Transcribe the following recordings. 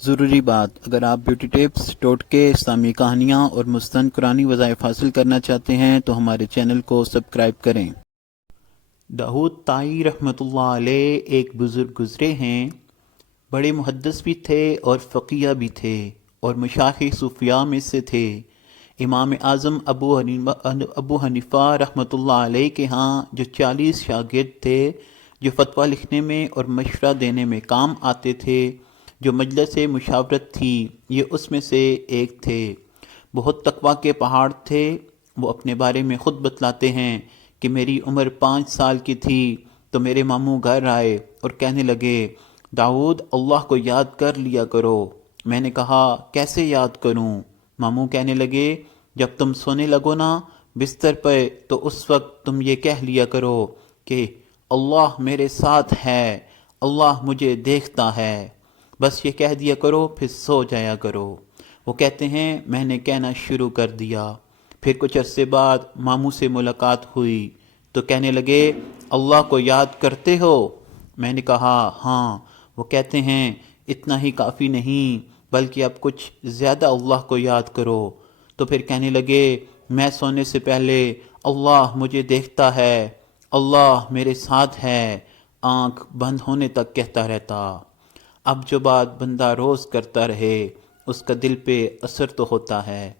ضروری بات، اگر آپ بیوٹی ٹپس، ٹوٹکے، اسلامی کہانیاں اور مستند قرآنی وظائف حاصل کرنا چاہتے ہیں تو ہمارے چینل کو سبسکرائب کریں۔ داؤد طائی رحمۃ اللہ علیہ ایک بزرگ گزرے ہیں، بڑے محدث بھی تھے اور فقیہ بھی تھے اور مشایخ صوفیاء میں سے تھے۔ امام اعظم ابو حنیفہ رحمۃ اللہ علیہ کے ہاں جو 40 شاگرد تھے جو فتویٰ لکھنے میں اور مشورہ دینے میں کام آتے تھے، جو مجلس مشاورت تھی، یہ اس میں سے ایک تھے۔ بہت تقویٰ کے پہاڑ تھے۔ وہ اپنے بارے میں خود بتلاتے ہیں کہ میری عمر 5 سال کی تھی تو میرے ماموں گھر آئے اور کہنے لگے، داؤد اللہ کو یاد کر لیا کرو۔ میں نے کہا کیسے یاد کروں؟ ماموں کہنے لگے، جب تم سونے لگو نا بستر پہ تو اس وقت تم یہ کہہ لیا کرو کہ اللہ میرے ساتھ ہے، اللہ مجھے دیکھتا ہے۔ بس یہ کہہ دیا کرو پھر سو جایا کرو۔ وہ کہتے ہیں میں نے کہنا شروع کر دیا۔ پھر کچھ عرصے بعد ماموں سے ملاقات ہوئی تو کہنے لگے، اللہ کو یاد کرتے ہو؟ میں نے کہا ہاں۔ وہ کہتے ہیں اتنا ہی کافی نہیں بلکہ اب کچھ زیادہ اللہ کو یاد کرو۔ تو پھر کہنے لگے، میں سونے سے پہلے اللہ مجھے دیکھتا ہے، اللہ میرے ساتھ ہے، آنکھ بند ہونے تک کہتا رہتا۔ اب جو بات بندہ روز کرتا رہے اس کا دل پہ اثر تو ہوتا ہے۔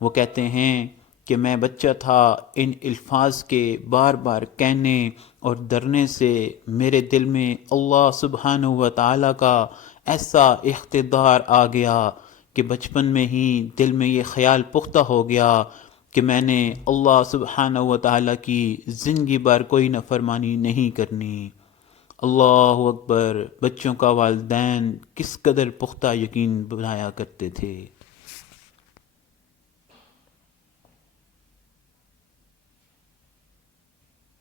وہ کہتے ہیں کہ میں بچہ تھا، ان الفاظ کے بار بار کہنے اور ڈرنے سے میرے دل میں اللہ سبحانہ و تعالیٰ کا ایسا اقتدار آ گیا کہ بچپن میں ہی دل میں یہ خیال پختہ ہو گیا کہ میں نے اللہ سبحانہ و تعالیٰ کی زندگی بھر کوئی نافرمانی نہیں کرنی۔ اللہ اکبر! بچوں کا والدین کس قدر پختہ یقین بنایا کرتے تھے۔